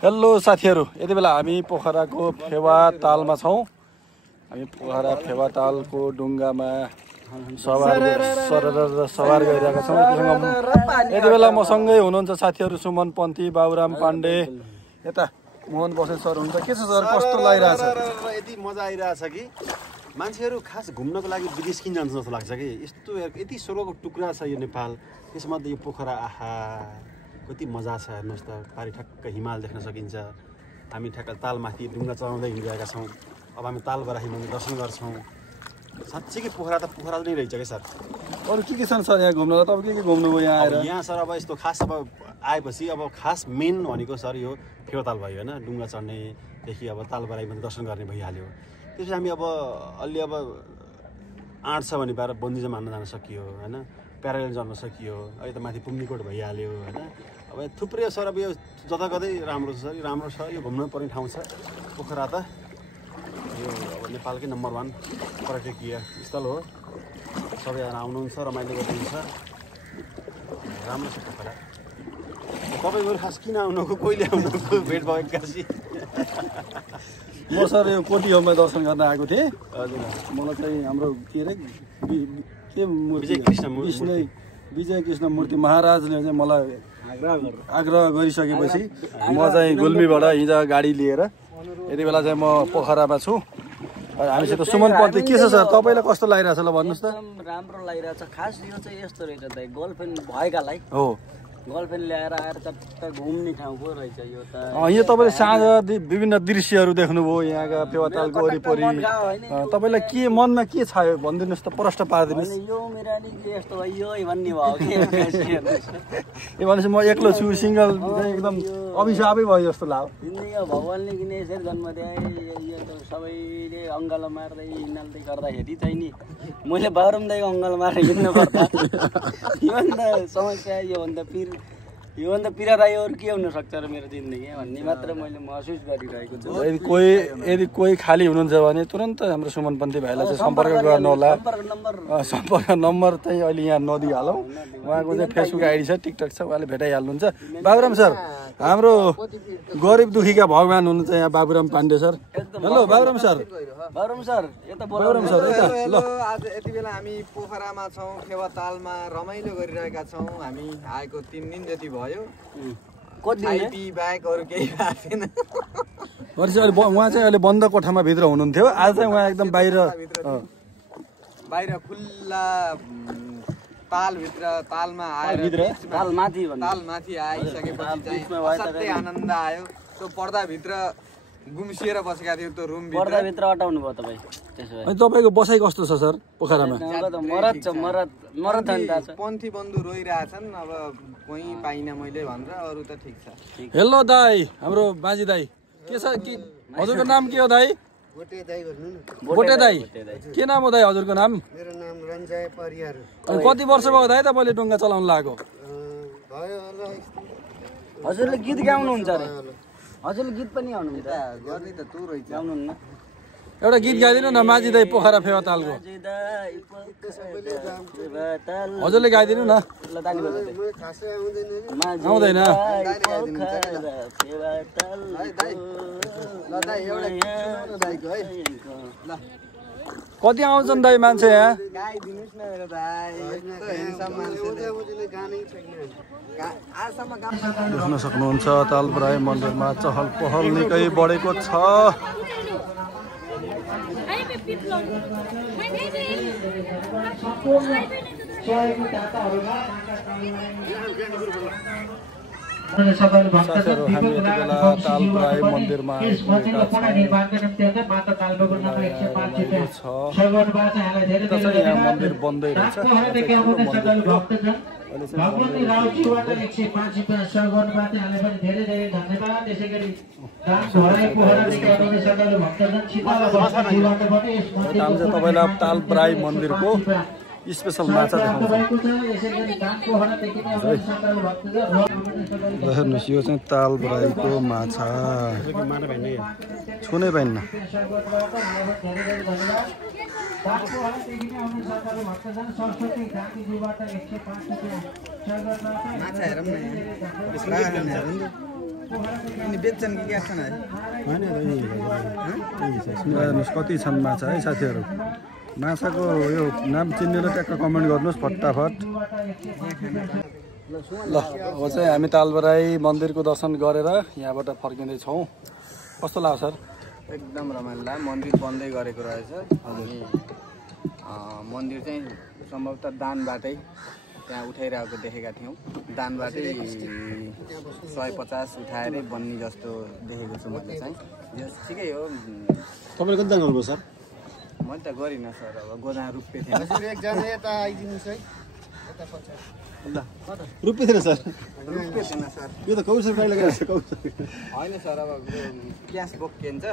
Hello साथीहरु, यति बेला हामी पोखराको फेवा तालमा छौं। हामी पोखरा फेवा तालको डुङ्गामा सवार गरिरहेका छौं। यति बेला मसँगै हुनुहुन्छ साथीहरु सुमन पन्ती, बाबुराम पाण्डे, यता मोहन बस्नेत सर हुनुहुन्छ। के छ सर, कस्तो लागिरहेछ? यति मजा आइरहेछ कि मान्छेहरु खास घुम्नको लागि विदेश किन जान्छ जस्तो लाग्छ कि। यस्तो यति स्वर्गको टुक्रा छ यो नेपाल, त्यसमध्ये यो पोखरा आहा कति मजा छ। हेर्नुहोस् त, पारि ठ्याक्क हिमाल देख्न सकिन्छ। हामी ठ्याक्क तालमाथि डुङ्गा चढाउँदै हिँडिरहेका छौँ। अब हामी ताल बराही मन्दिर दर्शन गर्छौँ। साँच्चै पोखरा त पोखरा नै रहेछ क्या सर। अरू के छन् सर यहाँ घुम्न? तपाईँ के घुम्नुभयो यहाँ आएर? यहाँ सर अब यस्तो खास अब आएपछि अब खास मेन भनेको सर यो फेवा ताल भयो होइन। डुङ्गा चढ्नेदेखि अब ताल बराही मन्दिर दर्शन गर्ने भइहाल्यो। त्यसपछि हामी अब अलि अब आँट छ भने पाएर बन्दी जम्प हान्न जान सकियो होइन, प्याराग्लाइडिङ गर्न सकियो। अहिले त माथि पुग्निकोट भइहाल्यो होइन। अब थुप्रै सर अब यो जता कतै राम्रो छ सर, यो राम्रो छ। यो घुम्नु पर्ने ठाउँ छ पोखरा त। यो अब नेपालकै नम्बर 1 पर्यटकीय स्थल हो। सबैजना आउनुहुन्छ, रमाइलो गर्नुहुन्छ, राम्रो छ पोखरा। तपाईँहरू खास किन आउनुको, कहिले आउनुको भेट भयो एक्कासी? म सर यो कोटीहोममा दर्शन गर्न आएको थिएँ। हजुर, मलाई चाहिँ हाम्रो के अरे विजय कृष्ण मूर्ति महाराजले चाहिँ मलाई आग्रह गरिसकेपछि म चाहिँ गुल्मीबाट हिजो गाडी लिएर यति बेला चाहिँ म पोखरामा छु। हामीसित सुमन पन्ती। के छ सर, तपाईँलाई कस्तो लागिरहेछ ल भन्नुहोस् त? राम्रो लागिरहेछ। खास यो चाहिँ यस्तो रहेछ त, गर्लफ्रेन्ड भएकालाई हो, गर्लफ्रेन्ड ल्याएर आएर चट्ट घुम्ने ठाउँ पो रहेछ यो त। यहाँ तपाईँले साँझ विभिन्न दृश्यहरू देख्नुभयो यहाँका फेवा तालको वरिपरि। तपाईँलाई के मनमा के छायो भनिदिनुहोस् त, प्रश्न पारिदिनुहोस्। यो मेरो अलिक यस्तो भयो भन्ने भयो कि ए भनेपछि म एक्लो छु, सिङ्गल एकदम अभिशापै भयो जस्तो लाग्यो। जिन्दगी भगवान्ले किन यसरी जन्म दिए, यो त सबैले अङ्गालो मार्दै हिँड्दै गर्दाखेरि चाहिँ नि मैले बाबुराम दाइको अङ्गालो मारेर हिँड्नु पर्दा योभन्दा समस्या, योभन्दा पीडादायी अरू के हुन सक्छ र मेरो जिन्दगी भन्ने मात्र मैले महसुस गरिरहेको छु। यदि कोही खाली हुनुहुन्छ भने तुरन्त हाम्रो सुमन पन्ती भाइलाई चाहिँ सम्पर्क गर्नुहोला। सम्पर्क नम्बर चाहिँ अहिले यहाँ नदिइहालौँ। उहाँको चाहिँ फेसबुक आइडी छ, टिकटक छ, उहाँले भेटाइहाल्नुहुन्छ। बाबुराम सर, हाम्रो गरिब दुखीका भगवान हुनुहुन्छ यहाँ Baburam Pande sir. Hello Baburam sir. Baburam sir यता बाबुराम सर यता ल। आज यति बेला हामी पोखरामा छौँ, फेवा तालमा रमाइलो गरिरहेका छौँ। हामी आएको 3 दिन जति भयो। खाइपी बाहेक अरू केही भएको छैन। उहाँ चाहिँ अहिले बन्द कोठामा भित्र हुनुहुन्थ्यो। आज चाहिँ उहाँ एकदम बाहिर खुल्ला तालभित्र, तालमा आएर तालमाथि आइसकेपछि चाहिँ असाध्यै आनन्द आयो। त्यो पर्दाभित्र गुम्सिएर बसेका थियो त्यो रुम भित्र। पर्दाभित्र अटाउनु भयो तपाईँ त्यसो भए? अनि तपाईँको बसाइ कस्तो छ सर पोखरामा? पन्थी बन्धु रोइरहेछन्। अब कोही पाइनँ मैले भनेर, अरू त ठिक छ। हेलो दाई, हाम्रो बाजी दाई। के छ कि हजुरको नाम के हो दाई? बोटे दाई। के नाम हो दाई हजुरको नाम? मेरो नाम रञ्जय परियार। अनि कति वर्ष भयो दाई तपाईँले डुङ्गा चलाउनु लागेको? हजुरले गीत गाउनुहुन्छ अरे? हजुरले गीत पनि गाउनुहुन्छ? गर्ने त तँ रहेछ, गाउनुहुन्न? एउटा गीत गाइदिनु न माझी दाई पोखरा फेवा तालको। हजुरले गाइदिनु न। आउँदैन? कति आउँछन् दाई मान्छे यहाँ? देख्न सक्नुहुन्छ ताल बराही मन्दिरमा चहल पहल निकै बढेको छ। साथीहरु, हामी यति बेला ताल बराही मन्दिरमा आइपुगेका छौँ। यहाँ मन्दिर बन्दै रहेछ। भगवती राउजीबाट 105 रुपैयाँ सहयोग गर्नुभएको थियो। यहाँलाई पनि धेरै धेरै धन्यवाद। त्यसै गरी तपाईँलाई ताल बराही मन्दिरको स्पेशल माछा देखाउँछु। हेर्नुहोस्, यो चाहिँ ताल बराहीको माछा छुनै पाइन्न। माछा हेरौँ न। बेच्छन् कि क्याप्छन् है हेर्नुहोस् कति छन् माछा है साथीहरू माछाको यो नाम चिन्नेर ट्याक्क कमेन्ट गर्नुहोस् फटाफट ल अब चाहिँ हामी तालबराई मन्दिरको दर्शन गरेर यहाँबाट फर्किँदैछौँ कस्तो लाग्छ सर एकदम रमाइलो लाग्यो मन्दिर बन्दै गरेको रहेछ अनि मन्दिर चाहिँ सम्भवतः दानबाटै त्यहाँ उठाइरहेको देखेका थियौँ दानबाटै 150 उठाएरै बन्ने जस्तो देखेको छु मैले चाहिँ ठिकै हो तपाईँले कति दान गर्नुभयो सर मैले त गरिनँ सर अब गोदा रुपियाँ थिएन एकजना यता आइदिनुहोस् है यता पछाडि रुपियाँ थिएन सर रुपियाँ थिएन सर यो त कौशल गाडी लगाइरहेको छ कौशल होइन सर अब क्यास बोकिन्छ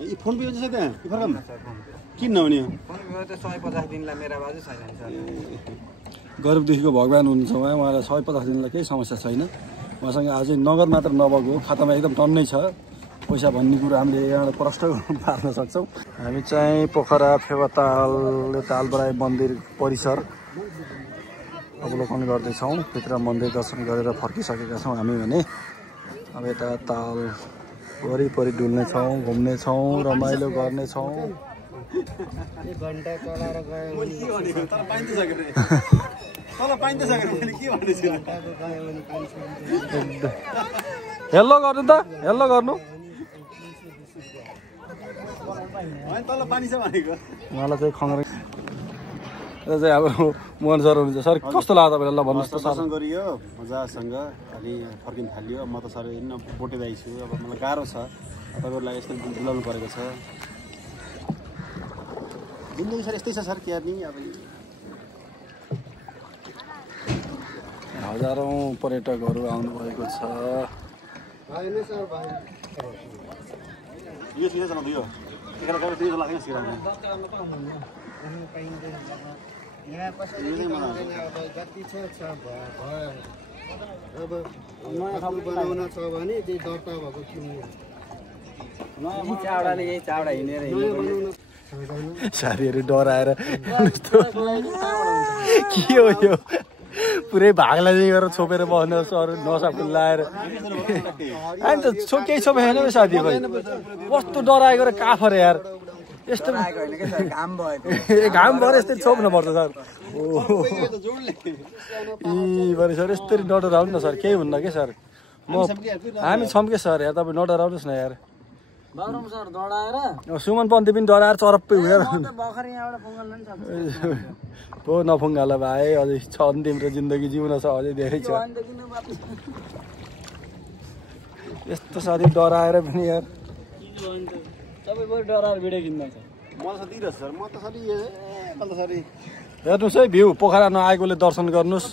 यी फोन पे हुन्छ त्यहाँ फर्कम सर किन नहुने हो फोन पे त 150 दिनलाई मेरा बाजु छैन सर गरिबदेखिको भगवान् हुनुहुन्छ उहाँलाई 150 दिनलाई केही समस्या छैन उहाँसँग अझै नगद मात्र नभएको खातामा एकदम टन्नै छ पैसा भन्ने कुरो हामीले यहाँबाट प्रष्ट पार्न सक्छौँ हामी चाहिँ पोखरा फेवाताल तालबराई मन्दिर परिसर अवलोकन गर्दैछौँ भित्र मन्दिर दर्शन गरेर फर्किसकेका छौँ हामी भने अब यता ताल वरिपरि डुल्नेछौँ घुम्नेछौँ रमाइलो गर्नेछौँ घन्टा चलाएर गयो हेल्लो गर्नु त हेल्लो गर्नु उहाँलाई चाहिँ खङ्ग्रे चाहिँ अब मोहन सर हुनुहुन्छ सर कस्तो लाग्यो तपाईँलाई ल भन्नुहोस् त दर्शन गरियो मजासँग अनि फर्किन थालियो म त सर हिँड्न बोटेदाइ छु अब मलाई गाह्रो छ तपाईँहरूलाई यस्तो डुलाउनु परेको छ जिन्दगी सर यस्तै छ सर क्या नि अब हजारौँ पर्यटकहरू आउनुभएको छ होइन सर भाइ यो सिधै चलाउँदै यो एघार गएर 3 लाग्छ सिरामा यहाँ कसैले अब जति छ भयो अब नयाँ ठाउँ बनाउन छ भने त्यही दर्ता भएको किन्ने नयाँ चावडाले यही चावडा हिँडेर साथीहरू डराएर के हो यो पुरै भागलाई गरेर छोपेर बस्नुहोस् अरू नसाको लाएर अनि त केही छोपे होइन साथी भाइ कस्तो डराएको र काफर यार यस्तो घाम भएको घाम भएर यस्तरी छोप्नुपर्छ सर बरु सर यस्तरी नडराउनु न सर केही हुन्न कि सर म हामी छौँ कि सर यार तपाईँ नडराउनुहोस् न यार बाबुराम सर डराएर सुमन पन्थी पनि डराएर चरप्पै हुँदैन भर्खर यहाँबाट पुग्न नि सक्छ हो नफुङ्गाला भाइ अझै छ तिम्रो जिन्दगी जिउन छ अझै धेरै छ यस्तो साथी डराएर पनि यार तपाईँ बरु डराएर भिडियो किन्दैछ मलाई त दिइरहेछ सर म त सर हेर्नुहोस् है भ्यू पोखरा नआएकोले दर्शन गर्नुहोस्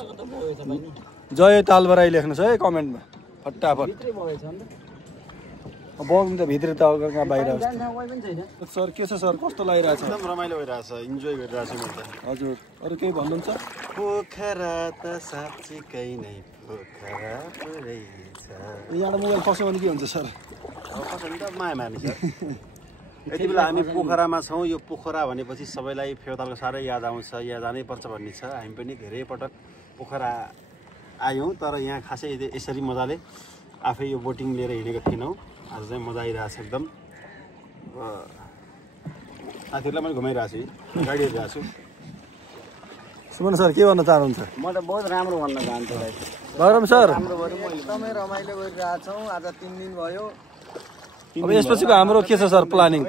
जय तालबराई लेख्नुहोस् है कमेन्टमा फटाफट बग्नु त भित्र त कहाँ बाहिर सर के छ सर कस्तो लागिरहेछ एकदम रमाइलो भइरहेछ इन्जोय गरिरहेछ म त हजुर अरू केही भन्नुहुन्छ पोखरा त साँच्चीकै नै पोखरा पुरै छ यहाँबाट मोबाइल फस्यो भने के हुन्छ सर अब कसो भने त माया मार्ने सर यति बेला हामी पोखरामा छौँ यो पोखरा भनेपछि सबैलाई फेवातालको साह्रै याद आउँछ यहाँ जानै पर्छ भन्ने छ हामी पनि धेरै पटक पोखरा आयौँ तर यहाँ खासै यसरी मजाले आफै यो बोटिङ लिएर हिँडेको थिएनौँ आज चाहिँ मजा आइरहेछ एकदम साथीहरूलाई पनि घुमाइरहेको छु गाडी हेरिरहेको छु सुमन सर के भन्न चाहनुहुन्छ म त बहुत राम्रो भन्न चाहन्छु भाइ गरम सर एकदमै रमाइलो गरिरहेछौँ आज 3 दिन भयो अब यसपछिको हाम्रो के छ सर प्लानिङ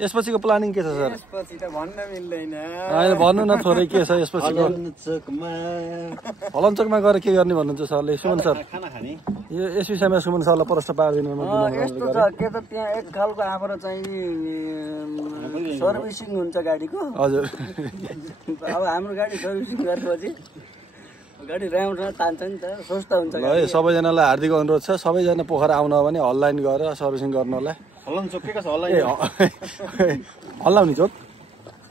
यसपछिको प्लानिङ के छ सर यसपछि त भन्न मिल्दैन होइन भन्नु न थोरै के छ यसपछिको हलनचोकमा गएर के गर्ने भन्नुहुन्छ सरले सुमन सर खाना खाने यो यस विषयमा सुमन सरलाई प्रश्न पारिदिनु यस्तो छ के त त्यहाँ एक खालको हाम्रो चाहिँ सर्भिसिङ हुन्छ गाडीको हजुर अब हाम्रो गाडी सर्भिसिङ गरेपछि गाडी राउन्ड तान्छ नि त सस्तो हुन्छ ल है सबैजनालाई हार्दिक अनुरोध छ सबैजना पोखरा आउनु हो भने हललाइन गएर सर्भिसिङ गर्नलाई हल्लाउनु चोक के छ हल्ला हल्लाउने चोक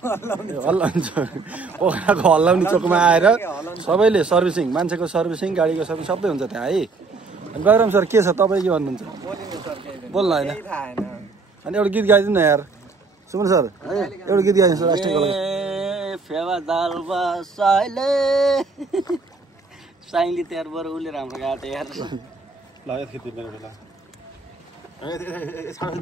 हल्लाउने चोक पोखराको हल्लाउने चोकमा आएर सबैले सर्भिसिङ मान्छेको सर्भिसिङ गाडीको सर्भिसिङ सबै हुन्छ त्यहाँ है गौरम सर के छ तपाईँ के भन्नुहुन्छ बोल्न होइन अनि एउटा गीत गाइदिनु न यार सुमन सर एउटा गीत गाइदिनु सर राष्ट्रिय फेवाताल बसाइले साइली त्यार बर उसले राम्रो गाएको यार लाग्यो खेती मेरो बेला छाड्नु